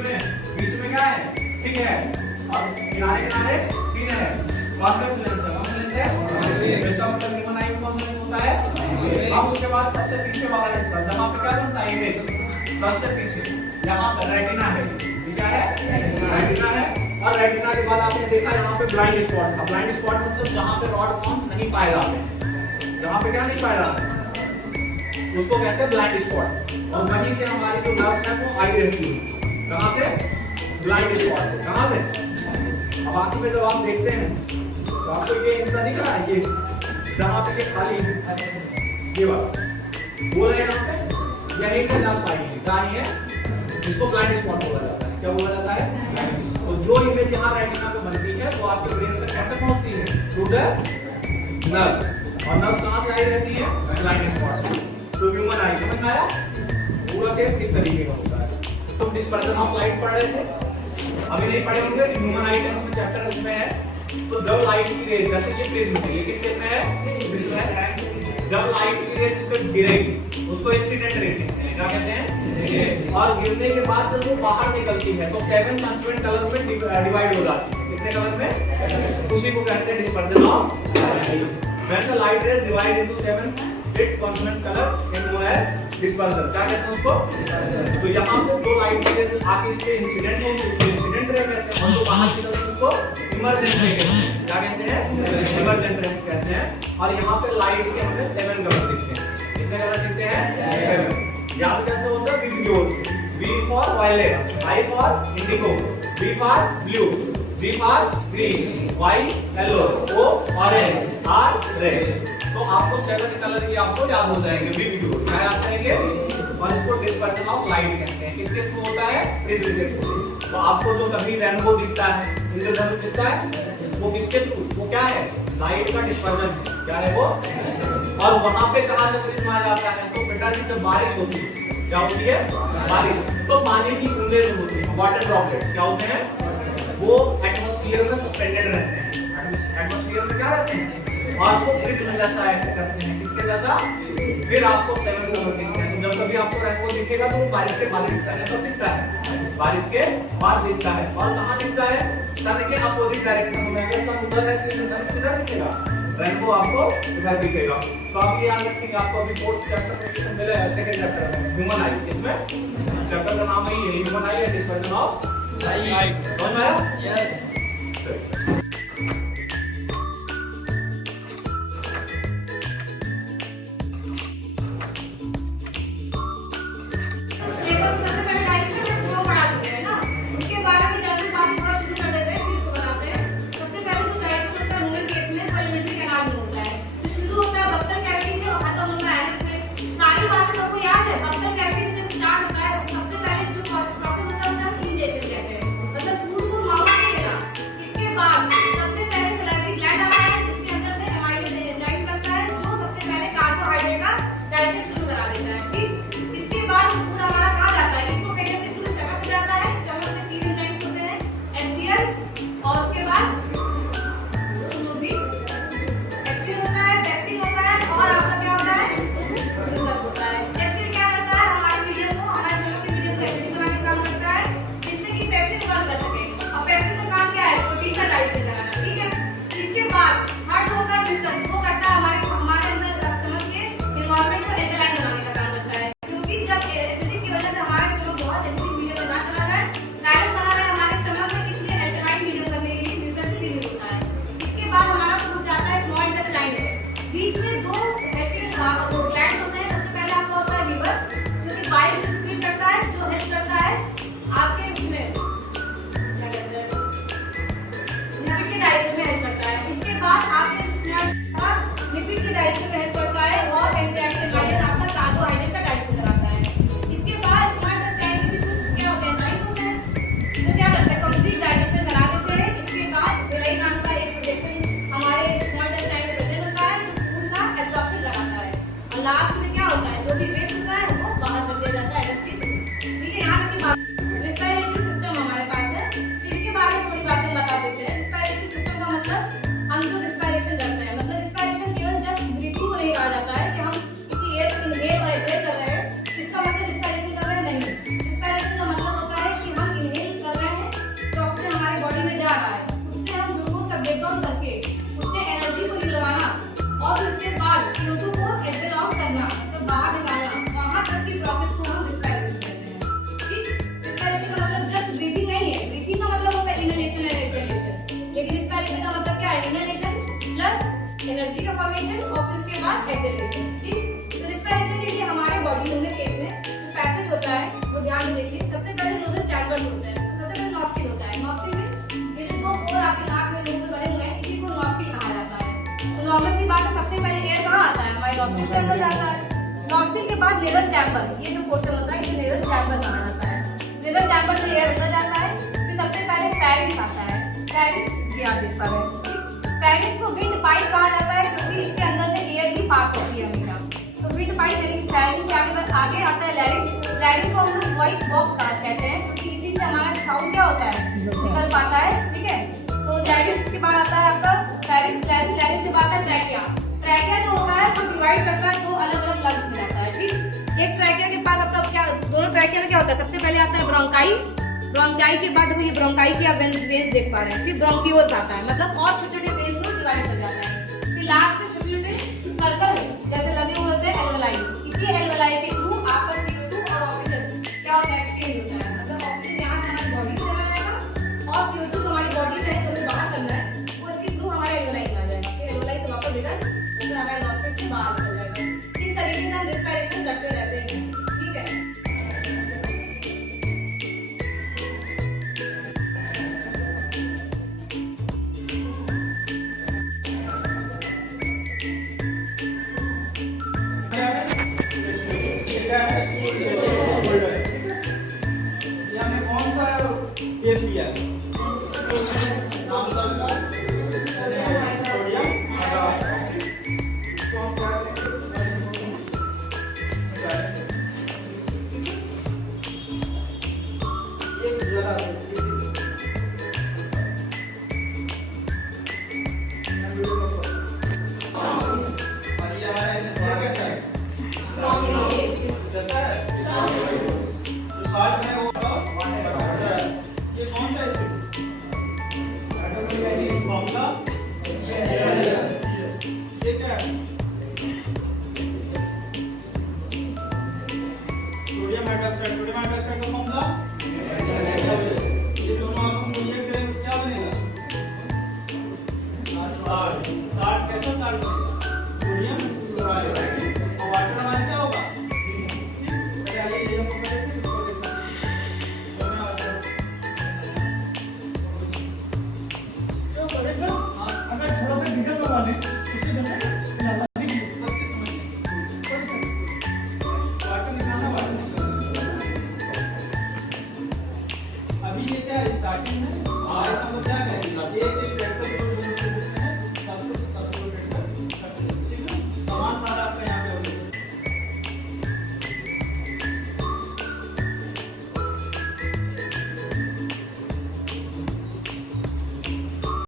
बीच में क्या है, ठीक है, और किनारे किनारे तीन है, कॉन्वेक्स लेंस है, कौन सा लेंस है, इसका मतलब ह्यूमन आई में कौन सा लेंस होता है। अब उसके बाद सबसे पीछे वाला हिस्सा जहां पे क्या बनता है इमेज, सबसे पीछे यहाँ पर रेटिना है, क्या है, रेटिना है। और रेटिना के बाद आपने देखा यहाँ पे ब्लाइंड स्पॉट था, ब्लाइंड स्पॉट मतलब जहाँ पे रॉड कॉन्स नहीं पाए जाते हैं, जहाँ पे क्या नहीं पाए जाते उसको कहते हैं ब्लाइंड स्पॉट। और वहीं से हमारी जो नर्व्स है वो आई रहती है, कहाँ से, ब्लाइंड स्पॉट से, कहाँ से। अब बाकी में जब आप देखते हैं तो आपको ये हिस्सा दिख रहा है, ये जहाँ पे ये खाली ये वाला बोला है यहाँ पे, यही से जा पाएंगे कहाँ है, इसको ब्लाइंड स्पॉट बोला जाता है। क्या बोला जाता है, तो जो इमेज यहाँ रेटिना पे बनती है वो आपके ब्रेन तक कैसे पहुँचती है, थ्रू द नर्व। और नर्व कहाँ से आई रहती है, ब्लाइंड स्पॉट से। तो ह्यूमन आई समझ में आया, पूरा केस इस तरीके का होता है। तो डिस्पर्सन ऑफ लाइट पढ़ रहे थे, अभी नहीं पढ़े होंगे, ह्यूमन आई का चैप्टर उसमें है। तो जब लाइट की रेज जैसे ये प्रिज्म है, ये किस शेप में है, जब लाइट की रेज पे गिरेगी उसको इंसिडेंट रे कहते हैं, क्या कहते हैं, और गिरने के बाद जब वो बाहर निकलती है तो 7 कंस्टिट्यूएंट कलर में डिवाइड हो जाती है, कितने कलर में, उसी को कहते हैं dispersion of light. When the light rays divide into 7 its consonant color is known as dispersion, क्या कहते हैं उसको। तो यहाँ पे दो लाइट रेज आके इससे इंसिडेंट होंगे, इंसिडेंट रे कहते हैं, और जो बाहर की तरफ उसको इमर्जेंट रे कहते हैं, क्या कहते हैं, इमर्जेंट रे कहते हैं। और यहाँ पे लाइट के हमें 7 कलर दिखते हैं, कितने कलर दिखते हैं, 7। याद कैसे होता है, विब्रियोस, V for violet, I for indigo, B for blue, G for green, Y yellow, O orange, R red। तो आपको 7 कलर की आपको याद हो जाएंगे, विब्रियो क्या याद रहेंगे। और इसको डिस्पर्सन ऑफ लाइट कहते हैं, किसके थ्रू होता है, प्रिज्म के थ्रू। तो आपको जो कभी रेनबो दिखता है, इंद्रधनुष दिखता है, वो किसके थ्रू, वो क्या है, लाइट का डिस्पर्सन है, क्या है वो। और वहां पे कहां से प्रिज्म आ जाता है, तो बेटा जी जब बारिश होती है, क्या होती है, बारिश, तो पानी की बूंदें जो होती हैं, वाटर ड्रॉपलेट्स क्या होते हैं, वो एटमॉस्फेयर में सस्पेंडेड रहते हैं, एटमॉस्फेयर में क्या रहते हैं, और वो प्रिज्म जैसा एक्ट करते हैं, किसके जैसा, फिर आपको 7 कलर दिखते हैं। जब कभी आपको रेनबो दिखेगा तो वो बारिश के बाद दिखता है, कब दिखता है, बारिश के बाद दिखता है। और कहाँ दिखता है, सन के अपोजिट डायरेक्शन में, अगर सन उधर है तो इधर दिखेगा, रेनबो आपको इधर दिखेगा। तो आप ये याद रखिएगा, आपको अभी 4th चैप्टर में मिला है, 2nd चैप्टर में ह्यूमन आई, इसमें चैप्टर का नाम ही है human I and dispersion of light. समझ में आया, यस। सबसे एक्सेलरेशन, ठीक। तो रिस्पिरेशन के लिए हमारे बॉडी में केस में जो पैसेज होता है वो ध्यान में देखिए। सबसे पहले नोजल चैम्बर होता है, सबसे पहले नॉस्ट्रिल होता है। नॉस्ट्रिल में ये जो दो पोर आपके नाक में मुंह में बने हुए हैं, इसी को नॉस्ट्रिल कहा जाता है। तो नॉर्मल की बात है, सबसे पहले एयर कहाँ आता है, हमारे नॉस्ट्रिल से अंदर जाता है। नॉस्ट्रिल के बाद नेजल चैम्बर, ये जो पोर्शन होता है इसे नेजल चैम्बर कहा जाता है। नेजल चैम्बर से एयर अंदर जाता है। फिर सबसे पहले फेरिंक्स आता है। फेरिंक्स ये आप देख पा रहे हैं, ठीक। फेरिंक्स को विंड पाइप कहा जाता है क्योंकि इसके अंदर से एयर भी पास होती है हमेशा। तो विंड पाइप यानी फेरिंक्स के आगे आता है लैरिंक्स। लैरिंक्स को हम लोग वॉइस बॉक्स कहते हैं क्योंकि इसी से हमारा साउंड क्या होता है, निकल पाता है, ठीक है। तो लैरिंक्स के बाद आता है आपका फेरिंक्स। लैरिंक्स के बाद आता है ट्रैकिया। ट्रैकिया जो होता है वो डिवाइड करता है दो अलग-अलग लंग्स में जाता है, ठीक। एक ट्रैकिया के बाद आपका क्या, दोनों ट्रैकिया में क्या होता है, सबसे पहले आता है ब्रोंकाई। ब्रोंकाई के बाद देखो ये ब्रोंकाई की आप वेन्स देख पा रहे हैं। फिर ब्रोंकियोल्स आता है, मतलब और छोटे-छोटे वेन्स में डिवाइड कर जाता है। फिर लास्ट में छोटे-छोटे सर्कल जैसे लगे हुए होते हैं एल्वेलाई। इसी एल्वेलाई के थ्रू आपका CO2 और ऑक्सीजन क्या होता है, एक्सचेंज होता है। मतलब ऑक्सीजन यहाँ से हमारी बॉडी में चला जाएगा और CO2 जो हमारी बॉडी में है जो हमें बाहर करना है वो इसके थ्रू हमारे एल्वेलाई में आ जाएगा। फिर एल्वेलाई से वापस रिटर्न फिर हमारे नॉस्ट्रिल से बाहर निकल जाएगा। इस तरीके से हम रिस्पिरेशन करते रहते हैं, ठीक है। केस लिया है नाम सोडियम हाइड्रोक्साइड। इसको हम क्या एक जगह सोडियम हाइड्रोक्साइड का फॉर्मूला ये दोनों आपको मिलकर करेंगे क्या बनेगा, साल्ट। कैसा साल्ट बनेगा, सोडियम क्लोराइड। और वाटर हमारे क्या होगा, ठीक। पहले आइए